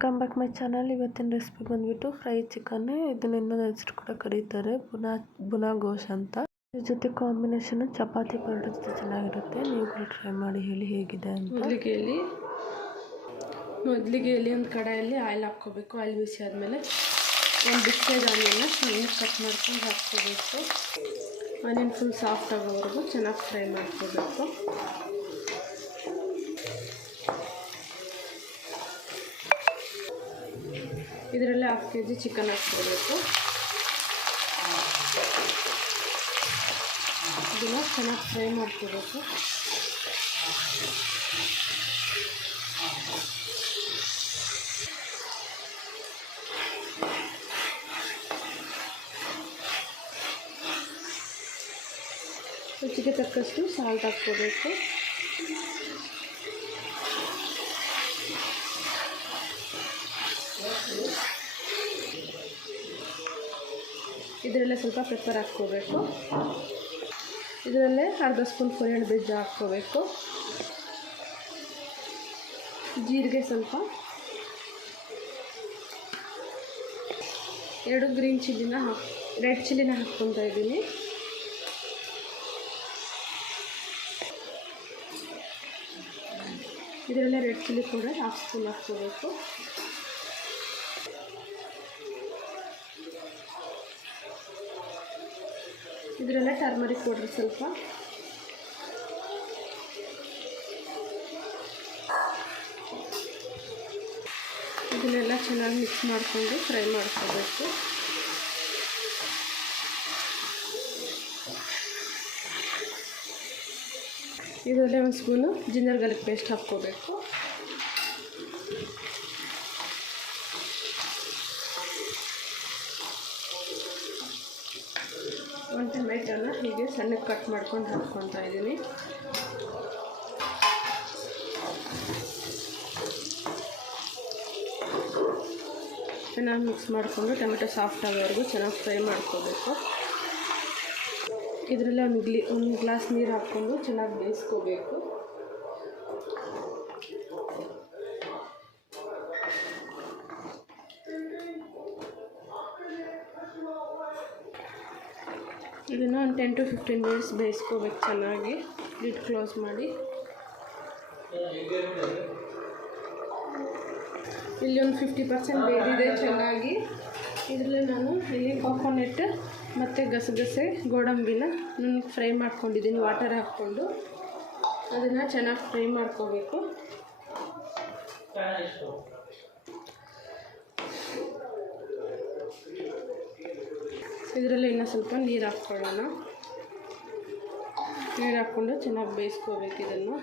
Welcome back my channel. ಇವತ್ತಿನ recipe ಬಂದ್ಬಿಟ್ಟು fry chicken. ಇದನ್ನ ಇನ್ನೊಂದು ಹೆಸರು ಕೂಡ ಕರೀತಾರೆ ಬುನಾ ಗೋಶ್ ಅಂತ. ಇದ್ರ ಜೊತೆ ಕಾಂಬಿನೇಷನ್ ಚಪಾತಿ ಪರೋಟ ಜೊತೆ ಚೆನ್ನಾಗಿರುತ್ತೆ. ನೀವು ಕೂಡ ಟ್ರೈ ಮಾಡಿ ಹೇಳಿ ಹೇಗಿದೆ ಅಂತ. ಮೊದಲಿಗೆ ಒಂದು ಕಡಾಯಲ್ಲಿ ಆಯಿಲ್ ಹಾಕ್ಕೋಬೇಕು. ಆಯಿಲ್ ಬಿಸಿ ಆದಮೇಲೆ ಒಂದು ಬಿಸ್ಕೆಟ್ ಆನಿಯನ್ನ ಸಣ್ಣಗೆ ಕಟ್ ಮಾಡ್ಕೊಂಡು ಹಾಕ್ಕೋಬೇಕು. ಆನಿಯನ್ ಫುಲ್ ಸಾಫ್ಟ್ ಆಗೋವರೆಗೂ ಚೆನ್ನಾಗಿ ಫ್ರೈ ಮಾಡ್ಕೋಬೇಕು. ಇದರಲ್ಲೇ 1/2 kg ಚಿಕನ್ ಹಾಕ್ಕೋಬೇಕು. ಇದನ್ನು ಚೆನ್ನಾಗಿ ಫ್ರೈ ಮಾಡ್ಕೋಬೇಕು. ರುಚಿಗೆ ತಕ್ಕಷ್ಟು ಸಾಲ್ಟ್ ಹಾಕ್ಕೋಬೇಕು. ಇದರಲ್ಲೇ ಸ್ವಲ್ಪ ಪೆಪ್ಪರ್ ಹಾಕ್ಕೋಬೇಕು. ಇದರಲ್ಲೇ 1/2 ಸ್ಪೂನ್ ಕೊರಿಯಂಡರ್ ಬೀಜ ಹಾಕ್ಕೋಬೇಕು. ಜೀರಿಗೆ ಸ್ವಲ್ಪ, 2 ಗ್ರೀನ್ ಚಿಲ್ಲಿನ ರೆಡ್ ಚಿಲ್ಲಿನ ಹಾಕ್ಕೊತಾ ಇದ್ದೀನಿ. ಇದರಲ್ಲೇ ರೆಡ್ ಚಿಲ್ಲಿ ಪೌಡರ್ 1/2 ಸ್ಪೂನ್ ಹಾಕ್ಕೋಬೇಕು. ಇದರಲ್ಲೇ ಟರ್ಮರಿಕ್ ಪೌಡರ್ ಸ್ವಲ್ಪ, ಇದನ್ನೆಲ್ಲ ಚೆನ್ನಾಗಿ ಮಿಕ್ಸ್ ಮಾಡಿಕೊಂಡು ಫ್ರೈ ಮಾಡ್ಕೋಬೇಕು. ಇದರಲ್ಲೇ 1 ಸ್ಪೂನು ಜಿಂಜರ್ ಗಾರ್ಲಿಕ್ ಪೇಸ್ಟ್ ಹಾಕ್ಕೋಬೇಕು. ಒಂದು ಟೊಮೆಟೊನ ಹೀಗೆ ಸಣ್ಣಗೆ ಕಟ್ ಮಾಡ್ಕೊಂಡು ಹಾಕ್ಕೊತಾ ಇದ್ದೀನಿ. ಚೆನ್ನಾಗಿ ಮಿಕ್ಸ್ ಮಾಡಿಕೊಂಡು ಟೊಮೆಟೊ ಸಾಫ್ಟ್ ಆಗೋವರೆಗೂ ಚೆನ್ನಾಗಿ ಫ್ರೈ ಮಾಡ್ಕೋಬೇಕು. ಇದರಲ್ಲೇ ಒಂದು ಗ್ಲಾಸ್ ನೀರು ಹಾಕ್ಕೊಂಡು ಚೆನ್ನಾಗಿ ಬೇಯಿಸ್ಕೋಬೇಕು. ಇದನ್ನು ಒಂದು 10 to 15 ಮಿನಿಟ್ಸ್ ಬೇಯಿಸ್ಕೋಬೇಕು ಚೆನ್ನಾಗಿ. ಲಿಡ್ ಕ್ಲೋಸ್ ಮಾಡಿ. ಇಲ್ಲಿ ಒಂದು 50% ಬೇಯ್ದಿದೆ ಚೆನ್ನಾಗಿ. ಇದರಲ್ಲಿ ನಾನು ಇಲ್ಲಿ ಕೋಕೋನಟ್ ಮತ್ತು ಗಸಗಸೆ ಗೋಡಂಬಿನ ಫ್ರೈ ಮಾಡ್ಕೊಂಡಿದ್ದೀನಿ ವಾಟರ್ ಹಾಕ್ಕೊಂಡು. ಅದನ್ನು ಚೆನ್ನಾಗಿ ಫ್ರೈ ಮಾಡ್ಕೋಬೇಕು. ಇದರಲ್ಲಿ ಇನ್ನೂ ಸ್ವಲ್ಪ ನೀರು ಹಾಕ್ಕೊಳ್ಳೋಣ. ನೀರು ಹಾಕ್ಕೊಂಡು ಚೆನ್ನಾಗಿ ಬೇಯಿಸ್ಕೋಬೇಕು ಇದನ್ನು.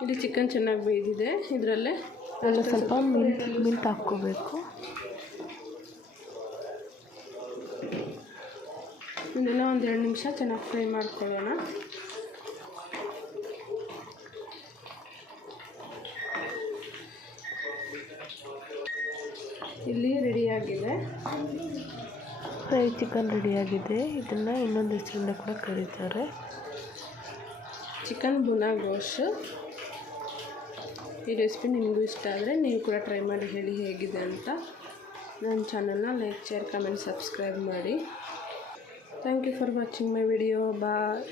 ಇಲ್ಲಿ ಚಿಕನ್ ಚೆನ್ನಾಗಿ ಬೇಯ್ದಿದೆ. ಇದರಲ್ಲೇ ಸ್ವಲ್ಪ ಮಿಲ್ಕ್ ಹಾಕ್ಕೋಬೇಕು. ಇದನ್ನು ಒಂದು 2 ನಿಮಿಷ ಚೆನ್ನಾಗಿ ಫ್ರೈ ಮಾಡ್ಕೊಳ್ಳೋಣ. ಇಲ್ಲಿ ರೆಡಿಯಾಗಿದೆ, ಫ್ರೈ ಚಿಕನ್ ರೆಡಿಯಾಗಿದೆ. ಇದನ್ನು ಇನ್ನೊಂದು ಹೆಸರಿಂದ ಕೂಡ ಕರೀತಾರೆ ಚಿಕನ್ ಬುನಾ ಗೋಶ್. ಈ ರೆಸಿಪಿ ನಿಮಗೂ ಇಷ್ಟ ಆದರೆ ನೀವು ಕೂಡ ಟ್ರೈ ಮಾಡಿ ಹೇಳಿ ಹೇಗಿದೆ ಅಂತ. ನನ್ನ ಚಾನಲ್ನ ಲೈಕ್, ಶೇರ್, ಕಮೆಂಟ್, ಸಬ್ಸ್ಕ್ರೈಬ್ ಮಾಡಿ. Thank you for watching my video. Bye.